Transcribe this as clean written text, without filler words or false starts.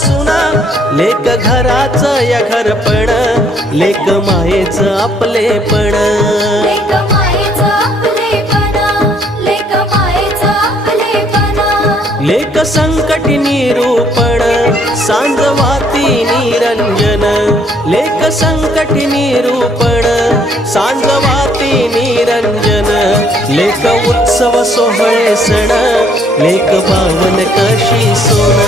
सुना लेक घराचं या घरपण लेक मायेचं आपलेपण लेक मायेचं आपलेपण लेक मायेचं आपलेपण लेक संकटी निरूपण सांजवाती निरंजन लेक संकटी निरूपण सांजवाती निरंजन लेक उत्सव सोहळे सण लेक पावन कशी सोन